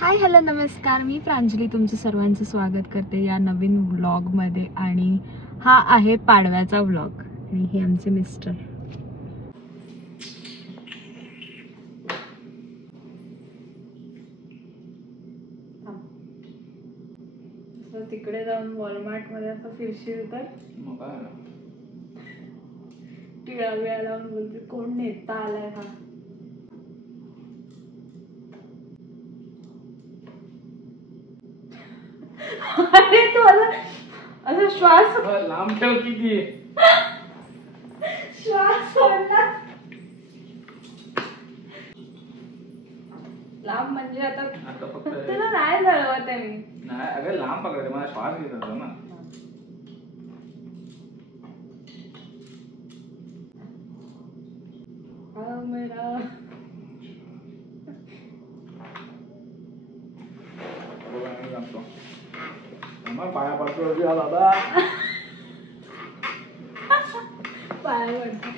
Hi hello नमस्कार, मी प्रांजली तुमचं सर्वांचं स्वागत करते या नवीन व्लॉगमध्ये. आणि हा आहे पाडव्याचा व्लॉग आणि हे आमचे मिस्टर. तिकडे जाऊन वॉलमार्ट मध्ये असं फिरशील तर टिळा बिळा लावून बोलते कोण नेता आलाय हा. अरे तू असं श्वास लांब ठेव किती श्वास सोडला. लांब म्हणजे आता फक्त तुला नाही झालं ते मी नाही. अगं लांब पकडायचं, मला श्वास घेत होता ना. मेरा पाया पडतो दादा. पाया पडतो.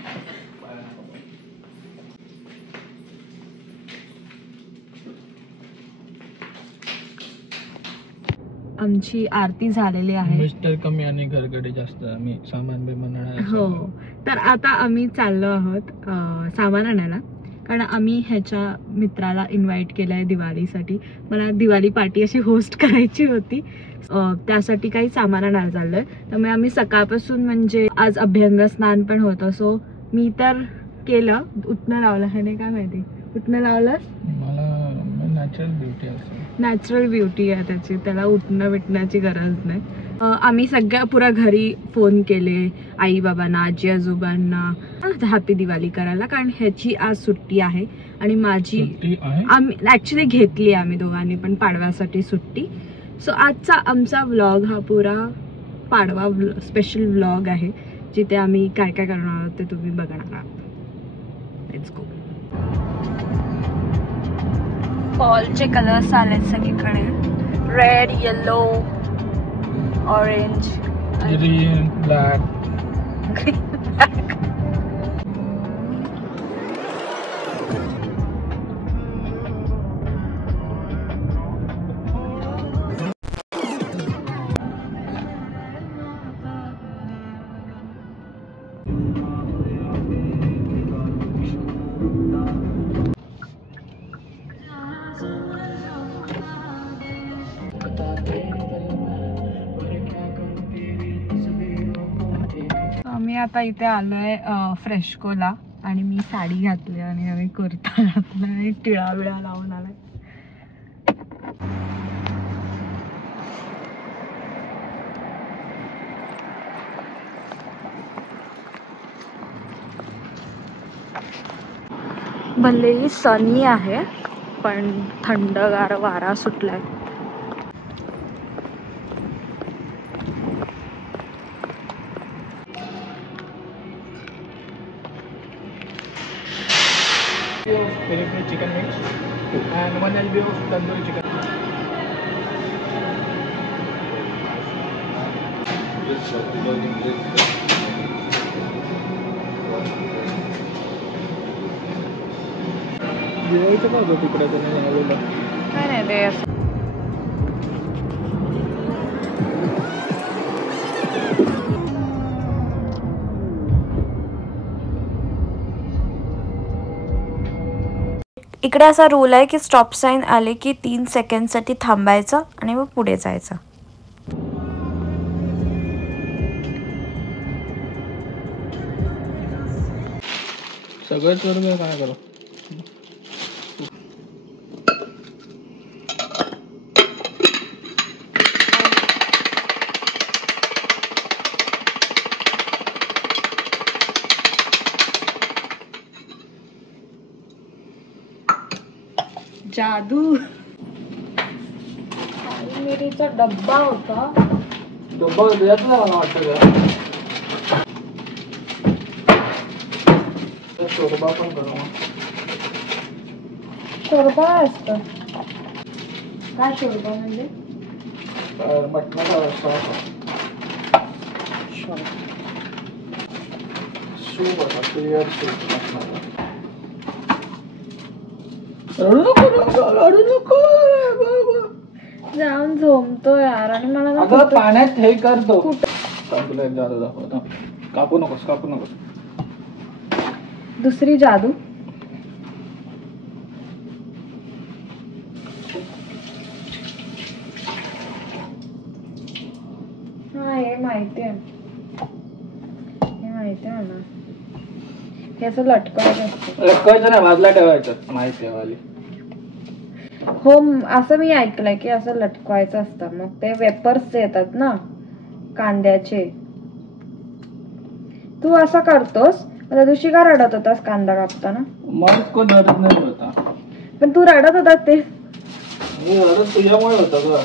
आमची आरती झालेली आहे. मिस्टर कमी आणि घरगडी जास्त, आम्ही सामान बिमान हो. तर आता आम्ही चाललो आहोत सामान आणायला, कारण आम्ही ह्याच्या मित्राला इन्व्हाइट केलंय दिवाळीसाठी. मला दिवाळी पार्टी अशी होस्ट करायची होती, त्यासाठी काही सामान आणायला चाललोय. त्यामुळे आम्ही सकाळपासून, म्हणजे आज अभ्यंग स्नान पण होतं, सो मी तर केलं. उठणं लावलं, ह्याने काय माहिती उठणं लावलं. मला नॅचरल ब्युटी असते, नॅचरल ब्युटी आहे त्याची, त्याला उठणं बिटण्याची गरज नाही. आम्ही सगळ्या पुरा घरी फोन केले, आई बाबांना, आजी आजोबांना हॅपी दिवाळी करायला, कारण ह्याची आज सुट्टी आहे आणि माझी आम्ही ऍक्च्युली घेतली आम्ही दोघांनी पण पाडव्यासाठी सुट्टी. सो आजचा आमचा व्लॉग हा पुरा पाडवा स्पेशल व्लॉग आहे, जिथे आम्ही काय काय करणार आहोत ते तुम्ही बघणार आहात. Let's go. फॉलचे कलर्स आलेत सगळीकडे, red, yellow, orange, green, black. मी आता इथे आलोय फ्रेशकोला आणि मी साडी घातली आणि आम्ही कुर्ता घातला आणि टिळा बिळा लावून आलाय. भलेही सनी आहे पण थंडगार वारा सुटलाय. Chicken wings and 1 LB of tandoori chicken. जेवायचं का होतं तिकडे तुम्ही लावलेलं? काय नाही ते इकडे असा रूल आहे की स्टॉप साईन आले की 3 सेकंडसाठी थांबायचं आणि मग पुढे जायचं. सगळंच करून काय करू. जादू. मिरीचा डब्बा होता. डब्बा यातला मला वाटतं का शोरबा पण करू. शोरबा असतं काय? शोरबा म्हणजे मटणाचा रस्सा. सूप होता, क्लिअर सूप मटणाचा. रडू नको. जाऊन झोमतो यार आणि मला ना अगं पाण्यात हे करतो. तुला एक जादू दाखवतो. कापू नकोस. दुसरी जादू. हा हे माहिती आहे मला. हे असं लटकवायचं नाही, बाजूला ठेवायचं. माहिती आहे वाली. हो असं मी ऐकलंय की असं लटकवायचं असतं. मग ते वेपर्स येतात ना कांद्याचे. तू असं करतोस. त्या दिवशी का रडत होतास कांदा कापताना? मग को दर्द नाही होता. पण तू रडत होतास ते. मी रडत तुझ्यामुळे होता ग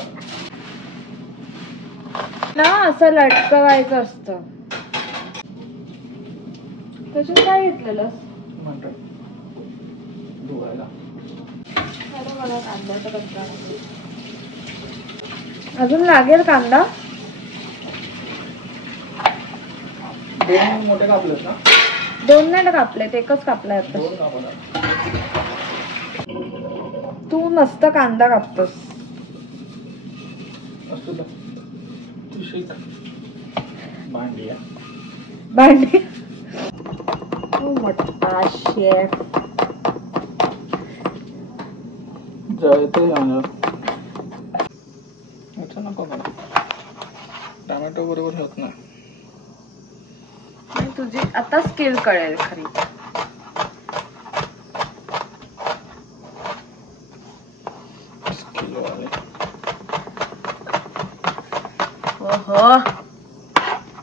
ना. असं लटकवायचं असतं. त्याच्यात काय घेतलेलं म्हणतो धुवायला. मला कांद्याचा कंटाळा. अजून लागेल कांदा. 2 मोठे कापलेत ना? 2 नाही कापलेत, एकच कापलाय आता. 2 कापला. तू मस्त कांदा कापतोस. असतो तर तू शिक. भांडी मोठा शेफ. जळते जाणार. नको मला. टोमॅटो बरोबर होत नाही. तुझी आता स्किल कळेल खरी. ओहो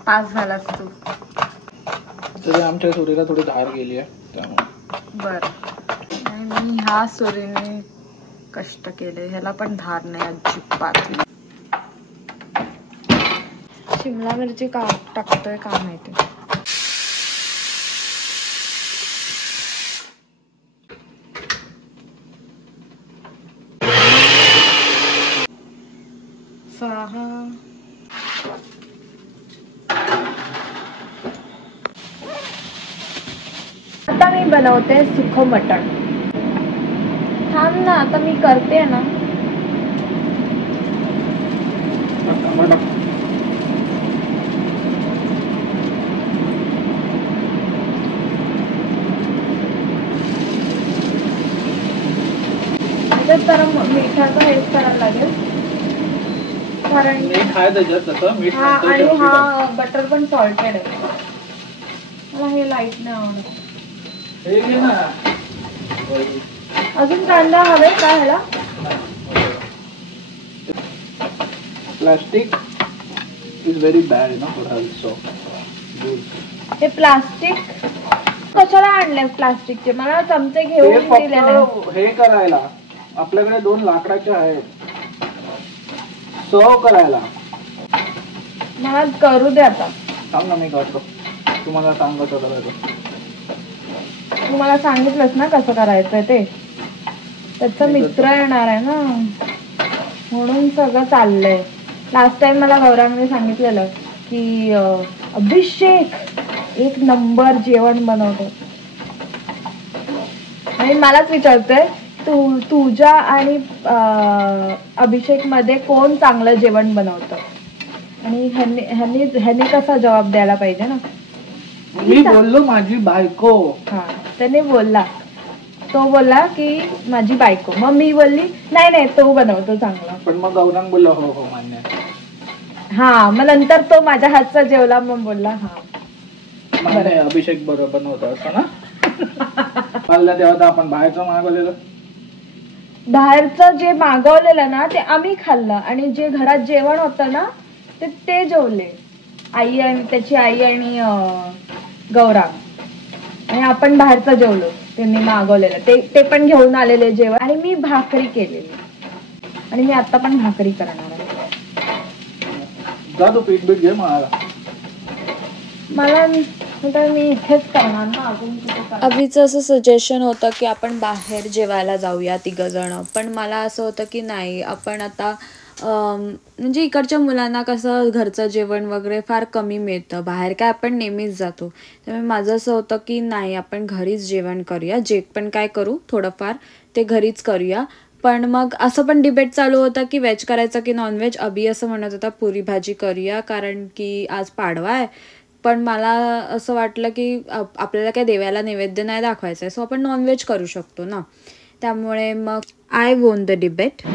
पास झालास तू. तरी आमच्या सुरीला थोडी धार गेली आहे त्यामुळे. बर. मी ह्या सुरीने कष्ट केले, ह्याला पण धार नाही अजिबात. शिमला मिरची का टाकतोय का माहिती. आता मी बनवते सुखं मटण. थांब ना, आता मी करते ना. तर मिठाचं हेच करायला लागेल कारण मीठ आहे त्याच्यात तसं. मीठ आणि हा बटर पण सॉल्टेड आहे. मला हे लाईट नाही आवडत. हे घे ना. अजून कांदा हवे का ह्याला? प्लास्टिक इज व्हेरी बॅड ना फॉर हेल्थ. सो हे प्लास्टिक कशाला आणले प्लास्टिकचे? मला चमचे घेऊन दिलेले. हे करायला आपल्याकडे 2 लाकडाचे आहेत. सर्व करायला. मला करू दे आता. सांग ना मी करतो. तुम्हाला सांगत होता. तू मला सांगितलंस ना कसं करायचंय ते. त्याचा मित्र येणार आहे ना म्हणून सगळं चाललंय. लास्ट टाइम मला गौरांगने सांगितलेलं की अभिषेक 1 नंबर जेवण बनवतो. आणि मलाच विचारतोय तुझ्या आणि अभिषेक मध्ये कोण चांगलं जेवण बनवतं. आणि ह्याने कसा जबाब द्यायला पाहिजे ना. मी बोललो माझी बायको. हा त्याने बोलला. तो बोलला की माझी बायको. मग मी बोलली नाही तो बनवतो चांगला. पण मग गौरांग बोलला हो मान्य. हा मग नंतर तो माझ्या हातचा जेवला. मग बोलला हा अभिषेक बरोबर बनवतो असं ना. मला तेव्हा आपण बाहेरचं मागवलेलं. बाहेरचं जे मागवलेलं ना ते आम्ही खाल्लं आणि जे घरात जेवण होतं ना ते जेवले. आई आणि त्याची आई आणि गौरांग. आणि आपण बाहेरचं जेवलो. त्यांनी मागवलेलं ते पण घेऊन आलेले जेवण. आणि मी भाकरी केलेली. आणि मी आता पण भाकरी करणार आहे. जा तू पीठ बीठ घे मला मी इथेच करणार ना. अजून अभिचं असं सजेशन होतं की आपण बाहेर जेवायला जाऊया 3 जण. पण मला असं होतं की नाही आपण आता म्हणजे इकडच्या मुलांना कसं घरचं जेवण वगैरे फार कमी मिळतं. बाहेर काय आपण नेहमीच जातो. त्यामुळे माझं असं होतं की नाही आपण घरीच जेवण करूया. जे पण काय करू थोडंफार ते घरीच करूया. पण मग असं पण डिबेट चालू होता की व्हेज करायचं की नॉनव्हेज. अभि असं म्हणत होता पुरी भाजी करूया कारण की आज पाडवा आहे. पण मला असं वाटलं की आपल्याला काय देवाला नैवेद्य नाही दाखवायचं आहे, सो आपण नॉनव्हेज करू शकतो ना. त्यामुळे मग I won the debate.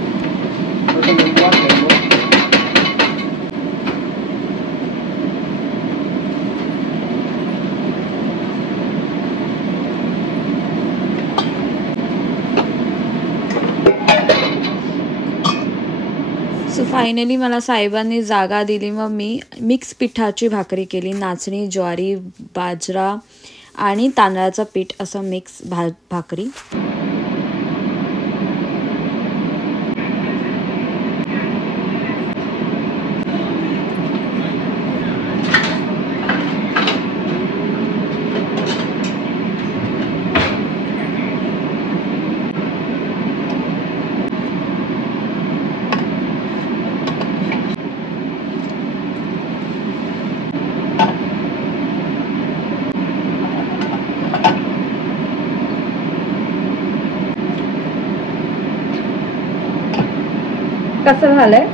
So finally मला साहेबांनी जागा दिली. मग मी मिक्स पिठाची भाकरी केली. नाचणी, ज्वारी, बाजरा आणि तांदळाचं पीठ असं मिक्स भाकरी. कसं झालंय?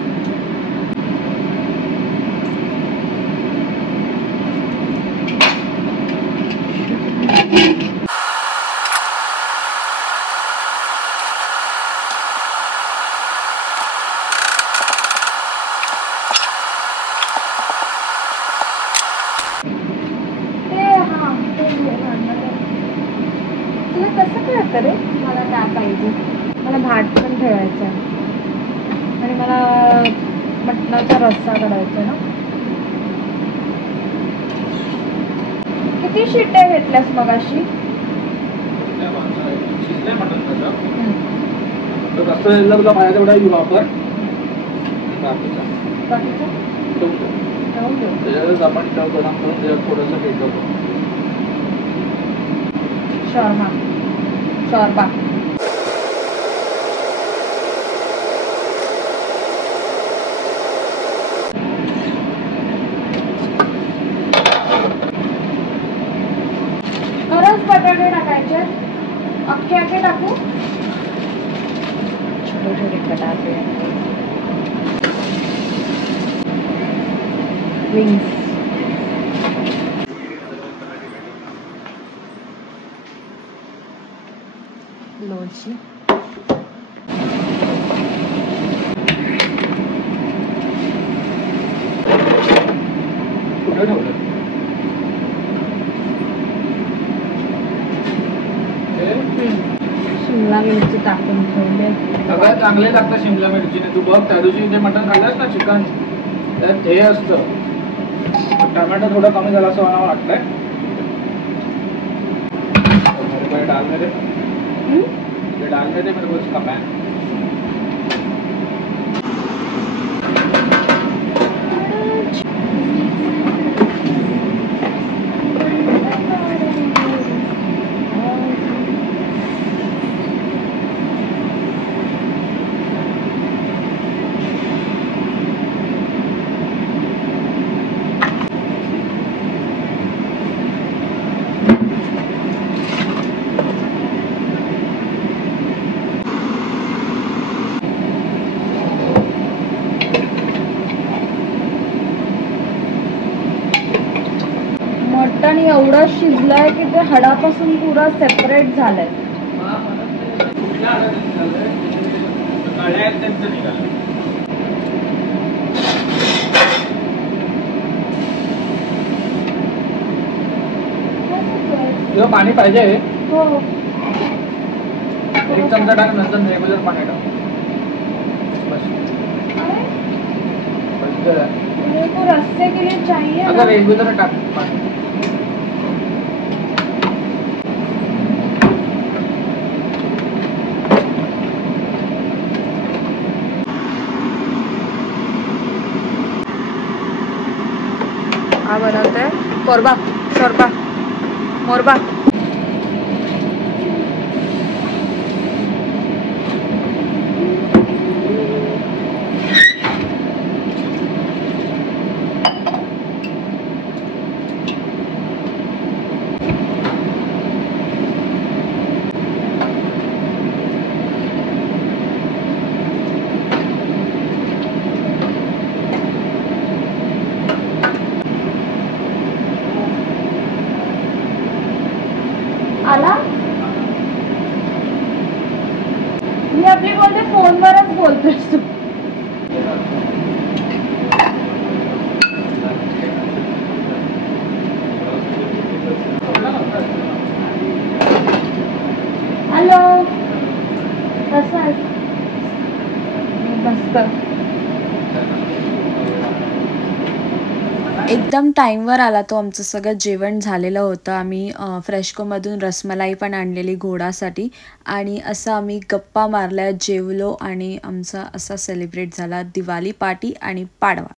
तुला कसं कळतं रे? मला त्या पाहिजे. मला भात पण ठेवायचा आहे आणि मला मटणाचा रस्सा करायचा ना. किती शिट्ट्या घेतल्यास मगाशी? तुला माझ्या तेवढा यू वापर. त्याच्यातच आपण टव गरम करून त्याच्यात थोडंसं पेटवतो. शॉर्मा शॉर्बा. खरंच बटाटे टाकायचे? अख्खे टाकू? छोटे छोटे बटाटे. विंग्स. लोणची. कुठं ठेवलं? शिमला मिरची टाकून ठेवले. सगळ्यात चांगले लागतं शिमला मिरचीने. तू बघ त्या दिवशी ते मटण खाल्लंस ना चिकन, त्यात हे असतं. टोमॅटो थोडा कमी झाला असं मला वाटतंय. डाल मेरे मेरे को इसका पैन. मटण एवढं शिजलंय की ते हाडापासून पुरा सेपरेट झालंय. तुला पाणी पाहिजे? हो. एक चमचा टाक, नंतर रेग्युलर पाणी टाक. बस मेरे को रस्से के लिए चाहिए. अगर रेग्युलर टाक पाणी. हा बनवतोय कोरबा शोरबा मोरबा. मी आपली बोलते फोनवरच बोलतोस तू. हॅलो, कसं आहे? मस्त. एकदम टाईमवर आला तो. आमचं सगळं जेवण झालेलं होतं. आम्ही फ्रेशकोमधून रसमलाई पण आणलेली घोडासाठी आणि असं आम्ही गप्पा मारल्या, जेवलो आणि आमचा असा सेलिब्रेट झाला दिवाळी पार्टी आणि पाडवा.